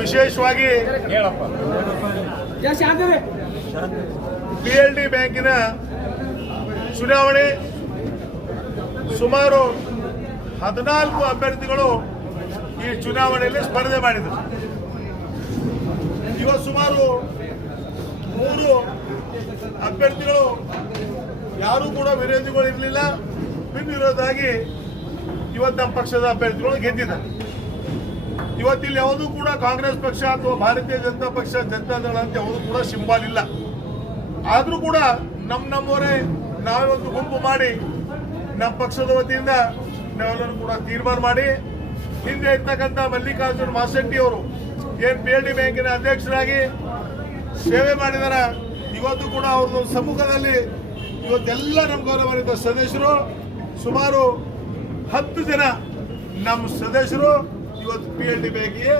ವಿಶೇಷವಾಗಿ PLD ಬ್ಯಾಂಕಿನ ಚುನಾವಣೆ ಸುಮಾರು 14 ಅಭ್ಯರ್ಥಿಗಳು ಈ ಚುನಾವಣೆಯಲ್ಲಿ ಸ್ಪರ್ಧೆ ಮಾಡಿದರು. ಇವತ್ತು ಸುಮಾರು 3 ಅಭ್ಯರ್ಥಿಗಳು ಯಾರೂ ಕೂಡ ವಿರೋಧಿಗಳು ಇರಲಿಲ್ಲ. ಬಿನ್ವಿರೋಧಾಗಿ ಇವತ್ತು ನಮ್ಮ ಪಕ್ಷದ ಅಭ್ಯರ್ಥಿಗಳು ಗೆದ್ದಿದ್ದಾರೆ. ಇವತ್ತಿಲ್ಲಿ ಯಾವುದೂ ಕೂಡ ಕಾಂಗ್ರೆಸ್ ಪಕ್ಷ ಅಥವಾ ಭಾರತೀಯ ಜನತಾ ಪಕ್ಷ ಜನತಾದಳ ಅಂತ ಯಾವುದೂ ಕೂಡ ಸಿಂಬಲ್ ಇಲ್ಲ. ಆದರೂ ಕೂಡ ನಮ್ಮವರೇ ನಾವೊಂದು ಗುಂಪು ಮಾಡಿ ನಮ್ಮ ಪಕ್ಷದ ವತಿಯಿಂದ ನಾವೆಲ್ಲರೂ ಕೂಡ ತೀರ್ಮಾನ ಮಾಡಿ ಹಿಂದೆ ಇರ್ತಕ್ಕಂಥ ಮಲ್ಲಿಕಾರ್ಜುನ್ ಮಾಸೆಟ್ಟಿ ಅವರು ಏನು PLD ಬ್ಯಾಂಕಿನ ಅಧ್ಯಕ್ಷರಾಗಿ ಸೇವೆ ಮಾಡಿದಾರ, ಇವತ್ತು ಕೂಡ ಅವ್ರದ್ದು ಸಮ್ಮುಖದಲ್ಲಿ ಇವತ್ತೆಲ್ಲ ನಮ್ಮ ಗೌರವಾನ್ವಿತ ಸದಸ್ಯರು ಸುಮಾರು 10 ಜನ ನಮ್ಮ ಸದಸ್ಯರು ಇವತ್ತು PLD ಬ್ಯಾಂಕಿಗೆ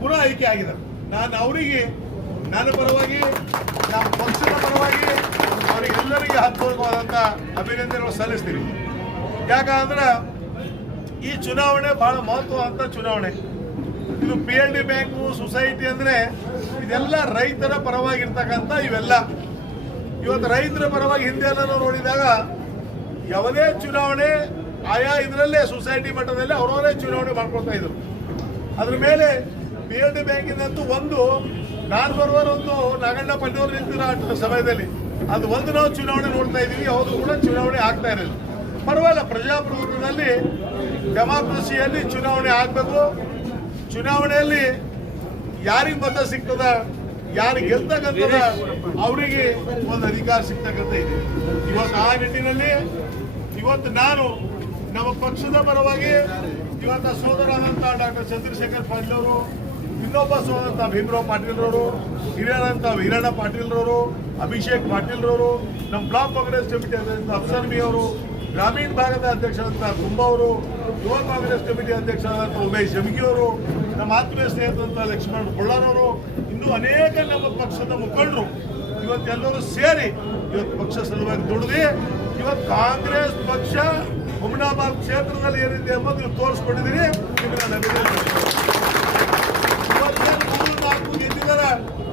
ಪುನಃ ಆಯ್ಕೆ ಆಗಿದ್ದಾರೆ. ನಾನು ಅವರಿಗೆ ನನ್ನ ಪರವಾಗಿ ನಮ್ಮ ಪಕ್ಷದ ಪರವಾಗಿ ಅವರಿಗೆಲ್ಲರಿಗೆ ಹತ್ತುವಾದಂಥ ಅಭಿನಂದನೆಗಳು ಸಲ್ಲಿಸ್ತೀವಿ. ಯಾಕಂದ್ರೆ ಈ ಚುನಾವಣೆ ಬಹಳ ಮಹತ್ವವಾದಂಥ ಚುನಾವಣೆ. ಇದು PLD ಬ್ಯಾಂಕು ಸೊಸೈಟಿ ಅಂದರೆ ಇದೆಲ್ಲ ರೈತರ ಪರವಾಗಿರ್ತಕ್ಕಂಥ ಇವೆಲ್ಲ. ಇವತ್ತು ರೈತರ ಪರವಾಗಿ ಹಿಂದೆ ಎಲ್ಲ ನಾವು ನೋಡಿದಾಗ ಯಾವುದೇ ಚುನಾವಣೆ ಆಯಾ ಇದರಲ್ಲೇ ಸೊಸೈಟಿ ಮಟ್ಟದಲ್ಲಿ ಅವರವರೇ ಚುನಾವಣೆ ಮಾಡ್ಕೊಳ್ತಾ ಇದ್ರು. ಅದ್ರ ಮೇಲೆ PLD ಬ್ಯಾಂಕಿನಂತೂ ನಾನು ಬರುವವರೊಂದು ನಾಗಣ್ಣ ಪಂಡಿಯವರು ನಿಂತಿರೋ ಸಮಯದಲ್ಲಿ ಅದು ನಾವು ಚುನಾವಣೆ ನೋಡ್ತಾ ಇದ್ದೀವಿ. ಯಾವುದು ಕೂಡ ಚುನಾವಣೆ ಆಗ್ತಾ ಇರಲಿಲ್ಲ. ಪರವಾಗಿಲ್ಲ, ಪ್ರಜಾಪ್ರಭುತ್ವದಲ್ಲಿ ಡೆಮಾಕ್ರಸಿಯಲ್ಲಿ ಚುನಾವಣೆ ಆಗಬೇಕು. ಚುನಾವಣೆಯಲ್ಲಿ ಯಾರಿಗೆ ಮತ ಸಿಗ್ತದ, ಯಾರಿಗೆ ಗೆಲ್ತಕ್ಕಂಥದ ಅವರಿಗೆ ಒಂದು ಅಧಿಕಾರ ಸಿಗ್ತಕ್ಕಂಥ ಇದೆ. ಇವತ್ತು ಆ ನಿಟ್ಟಿನಲ್ಲಿ ಇವತ್ತು ನಾನು ನಮ್ಮ ಪಕ್ಷದ ಪರವಾಗಿ ಇವತ್ತು ಸೋದರಾದಂಥ ಡಾಕ್ಟರ್ ಚಂದ್ರಶೇಖರ್ ಪಾಟೀಲ್ ಅವರು, ಇನ್ನೊಬ್ಬ ಸೋದರಂತ ಭೀಮರಾವ್ ಪಾಟೀಲ್ರವರು, ಹಿರಿಯರಂತ ವೀರಣ್ಣ ಪಾಟೀಲ್ರವರು, ಅಭಿಷೇಕ್ ಪಾಟೀಲ್ರವರು, ನಮ್ಮ ಬ್ಲಾಕ್ ಕಾಂಗ್ರೆಸ್ ಕಮಿಟಿ ಅಧ್ಯಕ್ಷ ಅಫ್ಸರ್ ಬಿ ಅವರು, ಗ್ರಾಮೀಣ ಭಾಗದ ಅಧ್ಯಕ್ಷರಾದಂಥ ತುಂಬ ಅವರು, ಯುವ ಕಾಂಗ್ರೆಸ್ ಕಮಿಟಿ ಅಧ್ಯಕ್ಷರಾದಂಥ ಉಮೇಶ್ ಜಮಗಿ ಅವರು, ನಮ್ಮ ಆತ್ಮೀಯ ಸ್ನೇಹಿತರಂತ ಲಕ್ಷ್ಮಣ ಬಳ್ಳಾರವರು, ಇನ್ನೂ ಅನೇಕ ನಮ್ಮ ಪಕ್ಷದ ಮುಖಂಡರು ಇವತ್ತೆಲ್ಲರೂ ಸೇರಿ ಇವತ್ತು ಪಕ್ಷ ಸಲುವಾಗಿ ದುಡಿದು ಇವತ್ತು ಕಾಂಗ್ರೆಸ್ ಪಕ್ಷ ಹುಮನಾಬಾದ್ ಕ್ಷೇತ್ರದಲ್ಲಿ ಏನಿದೆ ಎಂಬುದು ನೀವು ತೋರಿಸ್ಕೊಂಡಿದ್ದೀರಿ.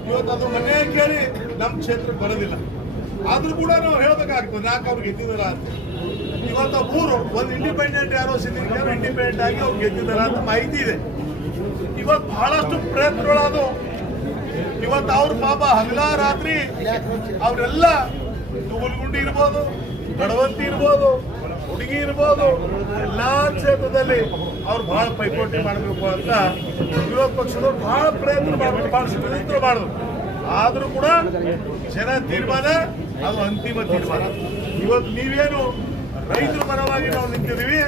ಇವತ್ತು ಅದು ಮನೆ ಕೇಳಿ ನಮ್ಮ ಕ್ಷೇತ್ರಕ್ಕೆ ಬರೋದಿಲ್ಲ. ಆದ್ರೂ ಕೂಡ ನಾವು ಹೇಳಬೇಕಾಗ್ತದೆ 4 ಅವ್ರು ಗೆದ್ದಿದಾರ ಅಂತ. ಇವತ್ತು 3 ಒಂದು ಇಂಡಿಪೆಂಡೆಂಟ್ ಯಾರೋ ಸಿದ್ದಿರ್ತಾರೋ ಇಂಡಿಪೆಂಡೆಂಟ್ ಆಗಿ ಅವ್ರು ಗೆದ್ದಿದಾರ ಅಂತ ಮಾಹಿತಿ ಇದೆ. ಇವತ್ತು ಬಹಳಷ್ಟು ಪ್ರಯತ್ನಗಳಾದವು. ಇವತ್ತು ಅವ್ರ ಪಾಪ ಹಗಲ ರಾತ್ರಿ ಅವರೆಲ್ಲ ತುಗುಲ್ಗುಂಡಿ ಇರ್ಬೋದು, ಗಡವಂತಿ ಇರ್ಬೋದು, ಹುಡುಗಿ ಇರ್ಬೋದು, ಎಲ್ಲಾ ಕ್ಷೇತ್ರದಲ್ಲಿ ಅವ್ರು ಬಹಳ ಪೈಪೋಟಿ ಮಾಡಬೇಕು ಅಂತ ವಿರೋಧ ಪಕ್ಷದವ್ರು ಬಹಳ ಪ್ರಯತ್ನ ಮಾಡಿದ್ರು, ಬಹಳ ಷಡ್ಯಂತ್ರ ಮಾಡಿದ್ರು. ಆದರೂ ಕೂಡ ಜನ ತೀರ್ಮಾನ ಅದು ಅಂತಿಮ ತೀರ್ಮಾನ. ಇವತ್ತು ನೀವೇನು ರೈತರ ಪರವಾಗಿ ನಾವು ನಿಂತಿದ್ದೀವಿ.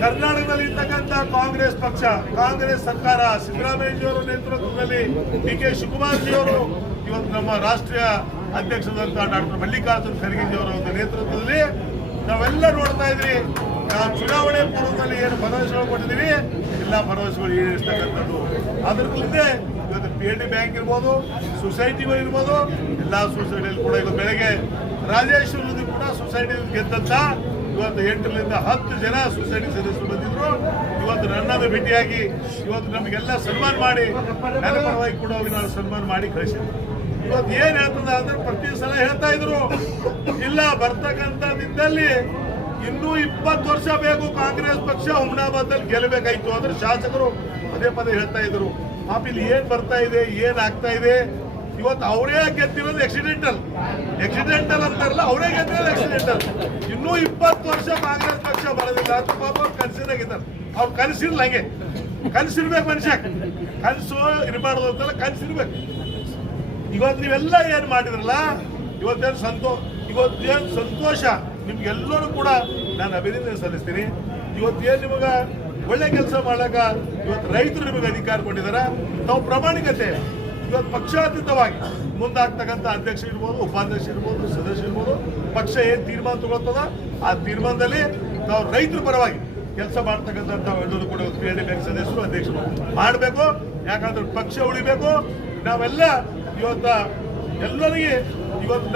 ಕರ್ನಾಟಕದಲ್ಲಿ ಇರ್ತಕ್ಕಂಥ ಕಾಂಗ್ರೆಸ್ ಪಕ್ಷ, ಕಾಂಗ್ರೆಸ್ ಸರ್ಕಾರ, ಸಿದ್ದರಾಮಯ್ಯಜಿಯವರ ನೇತೃತ್ವದಲ್ಲಿ DK ಶಿವಕುಮಾರ್ ಜಿಯವರು, ಇವತ್ತು ನಮ್ಮ ರಾಷ್ಟ್ರೀಯ ಅಧ್ಯಕ್ಷರಾದಂಥ ಡಾಕ್ಟರ್ ಮಲ್ಲಿಕಾರ್ಜುನ್ ಖರ್ಗೆಜಿಯವರ ಒಂದು ನೇತೃತ್ವದಲ್ಲಿ ನಾವೆಲ್ಲ ನೋಡ್ತಾ ಇದ್ರಿ. ನಾವು ಚುನಾವಣೆ ಪೂರ್ವದಲ್ಲಿ ಏನು ಭರವಸೆಗಳು ಕೊಟ್ಟಿದ್ದೀವಿ, ಎಲ್ಲ ಭರವಸೆಗಳು ಈಡೇರಿಸ್ತಕ್ಕಂಥದ್ದು. ಅದ್ರ ಮುಂದೆ ಇವತ್ತು PLD ಬ್ಯಾಂಕ್ ಇರ್ಬೋದು, ಸೊಸೈಟಿಗಳು ಇರ್ಬೋದು, ಎಲ್ಲ ಸೊಸೈಟಿಯಲ್ಲಿ ಕೂಡ ಇವತ್ತು ಬೆಳಗ್ಗೆ ರಾಜೇಶ್ವರದಲ್ಲಿ ಕೂಡ ಸೊಸೈಟಿ ಗೆದ್ದಂತ ಇವತ್ತು 8ರಿಂದ 10 ಜನ ಸೊಸೈಟಿ ಸದಸ್ಯರು ಬಂದಿದ್ರು. ಇವತ್ತು ನನ್ನನ್ನು ಭೇಟಿಯಾಗಿ ಇವತ್ತು ನಮಗೆಲ್ಲ ಸನ್ಮಾನ ಮಾಡಿ ನನ್ನ ಪರವಾಗಿ ಕೂಡ ಅವ್ರಿಗೆ ನಾನು ಸನ್ಮಾನ ಮಾಡಿ ಕಳಿಸಿದ್ದೆ. ಇವತ್ತು ಏನ್ ಹೇಳ್ತದ ಅಂದ್ರೆ ಪ್ರತಿ ಸಲ ಹೇಳ್ತಾ ಇದ್ರು, ಇಲ್ಲ ಬರ್ತಕ್ಕಂಥದ್ದಿದ್ದಲ್ಲಿ ಇನ್ನೂ 20 ವರ್ಷ ಬೇಕು ಕಾಂಗ್ರೆಸ್ ಪಕ್ಷ ಹುಮನಾಬಾದಲ್ಲಿ ಗೆಲ್ಲಬೇಕಾಯ್ತು ಅಂದ್ರೆ ಶಾಸಕರು ಪದೇ ಪದೇ ಹೇಳ್ತಾ ಇದ್ರು. ಪಾಪ ಇಲ್ಲಿ ಏನ್ ಬರ್ತಾ ಇದೆ, ಏನ್ ಆಗ್ತಾ ಇದೆ, ಇವತ್ತು ಅವರೇ ಗೆದ್ದಿರೋದು ಆಕ್ಸಿಡೆಂಟಲ್ ಅಂತಾರಲ್ಲ, ಅವರೇ ಗೆದ್ದಿರೋದು ಆಕ್ಸಿಡೆಂಟಲ್. ಇನ್ನೂ 20 ವರ್ಷ ಕಾಂಗ್ರೆಸ್ ಪಕ್ಷ ಬರೋದಿಲ್ಲ ಅಂತ ಪಾಪ ಕನಸಿನಾಗಿದ್ದಾರೆ. ಅವ್ರು ಕನಸಿರ್ಲ, ಹಂಗೆ ಕನಸಿರ್ಬೇಕು ಮನುಷ್ಯ, ಕನಸು ಇರಬಾರ್ದು ಅಂತಲ್ಲ, ಕನಸಿರ್ಬೇಕು. ಇವತ್ತು ನೀವೆಲ್ಲ ಏನು ಮಾಡಿದ್ರಲ್ಲ, ಇವತ್ತೇನು ಸಂತೋಷ ನಿಮ್ಗೆಲ್ಲರೂ ಕೂಡ ನಾನು ಅಭಿನಂದನೆ ಸಲ್ಲಿಸ್ತೀನಿ. ಇವತ್ತೇನು ನಿಮಗೆ ಒಳ್ಳೆ ಕೆಲಸ ಮಾಡಾಕ ಇವತ್ತು ರೈತರು ನಿಮಗೆ ಅಧಿಕಾರ ಕೊಟ್ಟಿದ್ದಾರೆ. ನಾವು ಪ್ರಾಮಾಣಿಕತೆ ಇವತ್ತು ಪಕ್ಷಾತೀತವಾಗಿ ಮುಂದಾಗ್ತಕ್ಕಂಥ ಅಧ್ಯಕ್ಷ ಇರ್ಬೋದು, ಉಪಾಧ್ಯಕ್ಷ ಇರ್ಬೋದು, ಸದಸ್ಯ ಇರ್ಬೋದು, ಪಕ್ಷ ಏನು ತೀರ್ಮಾನ ತಗೊಳ್ತದ ಆ ತೀರ್ಮಾನದಲ್ಲಿ ನಾವು ರೈತರ ಪರವಾಗಿ ಕೆಲಸ ಮಾಡ್ತಕ್ಕಂಥ ಎಲ್ಲರೂ ಕೂಡ PLD ಬ್ಯಾಂಕ್ ಸದಸ್ಯರು, ಅಧ್ಯಕ್ಷರು ಮಾಡಬೇಕು. ಯಾಕಂದ್ರೆ ಪಕ್ಷ ಉಳಿಬೇಕು. ನಾವೆಲ್ಲ ಇವತ್ತು ಎಲ್ಲರಿಗೆ ಇವತ್ತು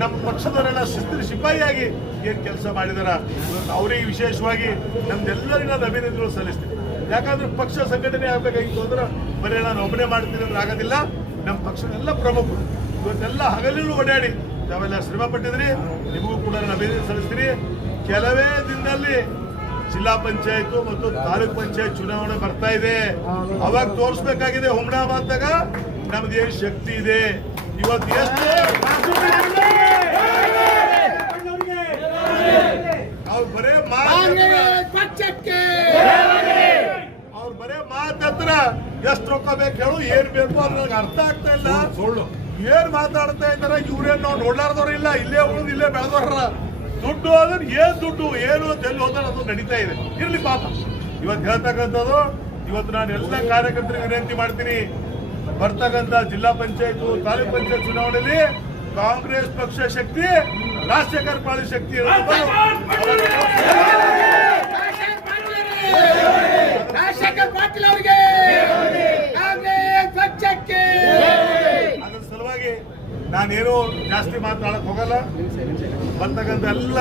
ನಮ್ಮ ಪಕ್ಷದವರೆಲ್ಲ ಸಿಪಾಯಿಯಾಗಿ ಏನು ಕೆಲಸ ಮಾಡಿದಾರ, ಇವತ್ತು ಅವರಿಗೆ ವಿಶೇಷವಾಗಿ ನಮ್ದೆಲ್ಲರಿಗೂ ನಾನು ಅಭಿನಂದನೆಗಳು ಸಲ್ಲಿಸ್ತೀನಿ. ಯಾಕಂದ್ರೆ ಪಕ್ಷ ಸಂಘಟನೆ ಆಗ್ಬೇಕಾಗಿತ್ತು ಅಂದ್ರೆ ಬರೀ ನಾನು ಒಬ್ಬನೇ ಮಾಡ್ತೀನಿ ಅಂದ್ರೆ ಆಗೋದಿಲ್ಲ. ನಮ್ಮ ಪಕ್ಷದೆಲ್ಲ ಪ್ರಮುಖರು ಇವತ್ತೆಲ್ಲ ಹಗಲಿನೂ ಓಡಾಡಿ ತಾವೆಲ್ಲ ಶ್ರಮ ಪಟ್ಟಿದ್ರಿ. ನಿಮಗೂ ಕೂಡ ನಾನು ಅಭಿನಂದನೆ ಸಲ್ಲಿಸ್ತೀನಿ. ಕೆಲವೇ ದಿನದಲ್ಲಿ ಜಿಲ್ಲಾ ಪಂಚಾಯತ್ ಮತ್ತು ತಾಲೂಕ್ ಪಂಚಾಯತ್ ಚುನಾವಣೆ ಬರ್ತಾ ಇದೆ. ಅವಾಗ ತೋರಿಸ್ಬೇಕಾಗಿದೆ ಹುಮ್ನಾಬಾದ್ದಾಗ ನಮ್ದು ಏನು ಶಕ್ತಿ ಇದೆ. ಇವತ್ತು ಎಷ್ಟು ಅವ್ರು ಬರೇ ಅವ್ರು ಬರೇ ಮಾತತ್ರ ಎಷ್ಟು ರೊಕ್ಕ ಬೇಕು ಹೇಳು, ಏನ್ ಬೇಕು ಅದು ನನಗೆ ಅರ್ಥ ಆಗ್ತಾ ಇಲ್ಲ. ಏನ್ ಮಾತಾಡ್ತಾ ಇದಾರೆ ಇವ್ರೇನ್ ನಾವು ನೋಡ್ಲಾರ್ದವ್ರು ಇಲ್ಲ, ಇಲ್ಲೇ ಉಳಿದು ಇಲ್ಲೇ ಬೆಳೆದವ್ರ. ದುಡ್ಡು ಅಂದ್ರೆ ಏನ್ ದುಡ್ಡು ಏನು ಅಂತ ಎಲ್ಲಿ ಹೋದ್ರೆ ಅದು ನಡೀತಾ ಇದೆ. ಇರ್ಲಿ ಪಾಪ ಇವತ್ತು ಹೇಳ್ತಕ್ಕಂಥದ್ದು. ಇವತ್ತು ನಾನು ಎಲ್ಲ ಕಾರ್ಯಕರ್ತರಿಗೆ ವಿನಂತಿ ಮಾಡ್ತೀನಿ, ಬರ್ತಕ್ಕಂಥ ಜಿಲ್ಲಾ ಪಂಚಾಯತ್ ತಾಲೂಕ್ ಪಂಚಾಯತ್ ಚುನಾವಣೆಯಲ್ಲಿ ಕಾಂಗ್ರೆಸ್ ಪಕ್ಷ ಶಕ್ತಿ, ರಾಜಶೇಖರ್ ಪಾಳಿ ಶಕ್ತಿ ಅದ್ರ ಸಲುವಾಗಿ ನಾನೇನು ಜಾಸ್ತಿ ಮಾತನಾಡಕ್ ಹೋಗಲ್ಲ. ಬರ್ತಕ್ಕಂಥ ಎಲ್ಲ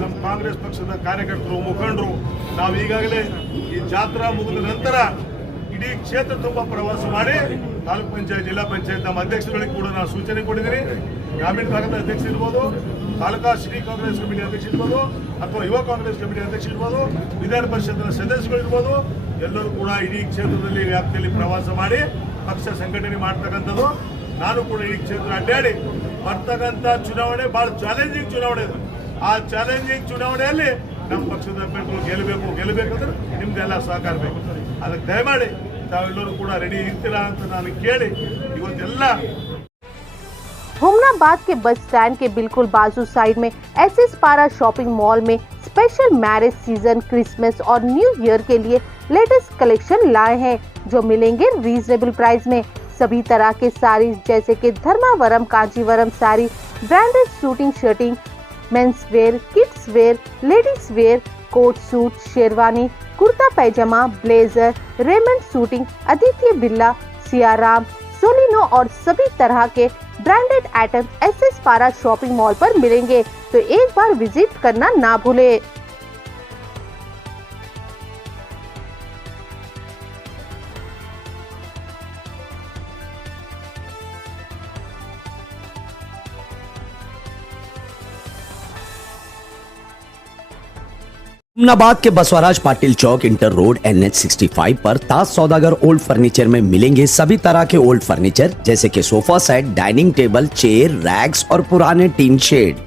ನಮ್ಮ ಕಾಂಗ್ರೆಸ್ ಪಕ್ಷದ ಕಾರ್ಯಕರ್ತರು ಮುಖಂಡರು ನಾವು ಈಗಾಗಲೇ ಈ ಜಾತ್ರಾ ಮುಗಿದ ನಂತರ ಇಡೀ ಕ್ಷೇತ್ರ ತುಂಬಾ ಪ್ರವಾಸ ಮಾಡಿ ತಾಲೂಕ್ ಪಂಚಾಯತ್ ಜಿಲ್ಲಾ ಪಂಚಾಯತ್ ನಮ್ಮ ಅಧ್ಯಕ್ಷರುಗಳಿಗೆ ಕೂಡ ನಾವು ಸೂಚನೆ ಕೊಟ್ಟಿದ್ದೀನಿ. ಗ್ರಾಮೀಣ ಭಾಗದ ಅಧ್ಯಕ್ಷ ಇರ್ಬೋದು, ತಾಲೂಕಾ ಸಿಟಿ ಕಾಂಗ್ರೆಸ್ ಕಮಿಟಿ ಅಧ್ಯಕ್ಷ ಇರ್ಬೋದು, ಅಥವಾ ಯುವ ಕಾಂಗ್ರೆಸ್ ಕಮಿಟಿ ಅಧ್ಯಕ್ಷ ಇರ್ಬೋದು, ವಿಧಾನ ಪರಿಷತ್ನ ಸದಸ್ಯಗಳು ಇರ್ಬೋದು, ಎಲ್ಲರೂ ಕೂಡ ಇಡೀ ಕ್ಷೇತ್ರದಲ್ಲಿ ವ್ಯಾಪ್ತಿಯಲ್ಲಿ ಪ್ರವಾಸ ಮಾಡಿ ಪಕ್ಷ ಸಂಘಟನೆ ಮಾಡ್ತಕ್ಕಂಥದ್ದು. ನಾನು ಕೂಡ ಈ ಕ್ಷೇತ್ರ ಅಡ್ಡಾಡಿ ಬರ್ತಕ್ಕಂಥ ಚುನಾವಣೆ ಬಹಳ ಚಾಲೆಂಜಿಂಗ್ ಚುನಾವಣೆ ಇದೆ. ಆ ಚಾಲೆಂಜಿಂಗ್ ಚುನಾವಣೆಯಲ್ಲಿ ನಮ್ಮ ಪಕ್ಷದ ಅಭ್ಯರ್ಥಿಗಳು ಗೆಲ್ಲಬೇಕಂದ್ರೆ ನಿಮ್ದೆಲ್ಲ ಸಹಕಾರ ಬೇಕು. ಅದಕ್ಕೆ ದಯಮಾಡಿ ತಾವೆಲ್ಲರೂ ಕೂಡ ರೆಡಿ ಇರ್ತೀರಾ ಅಂತ ನಾನು ಕೇಳಿ ಇವತ್ತೆಲ್ಲ हुमनाबाद के बस स्टैंड के बिल्कुल बाजू साइड में एसएस पारा शॉपिंग मॉल में स्पेशल मैरिज सीजन, क्रिसमस और न्यू ईयर के लिए लेटेस्ट कलेक्शन लाए हैं जो मिलेंगे रीजनेबल प्राइस में। सभी तरह के साड़ीज जैसे कि Dharmavaram, Kanchivaram sari, branded suiting shirting, men's wear, kids wear, ladies wear, coat suit, sherwani, kurta pyjama, blazer, Raymond suiting, Aditya Birla, Siyaram, सोलिनो और सभी तरह के branded item SS Para shopping mall पर मिलेंगे, तो एक बार विजिट करना ना भूले। हुमनाबाद के बसवराज पाटिल चौक इंटर रोड NH65 पर ताज सौदागर ओल्ड फर्नीचर में मिलेंगे सभी तरह के ओल्ड फर्नीचर जैसे कि sofa set, dining table, chair, racks और पुराने टीन शेड।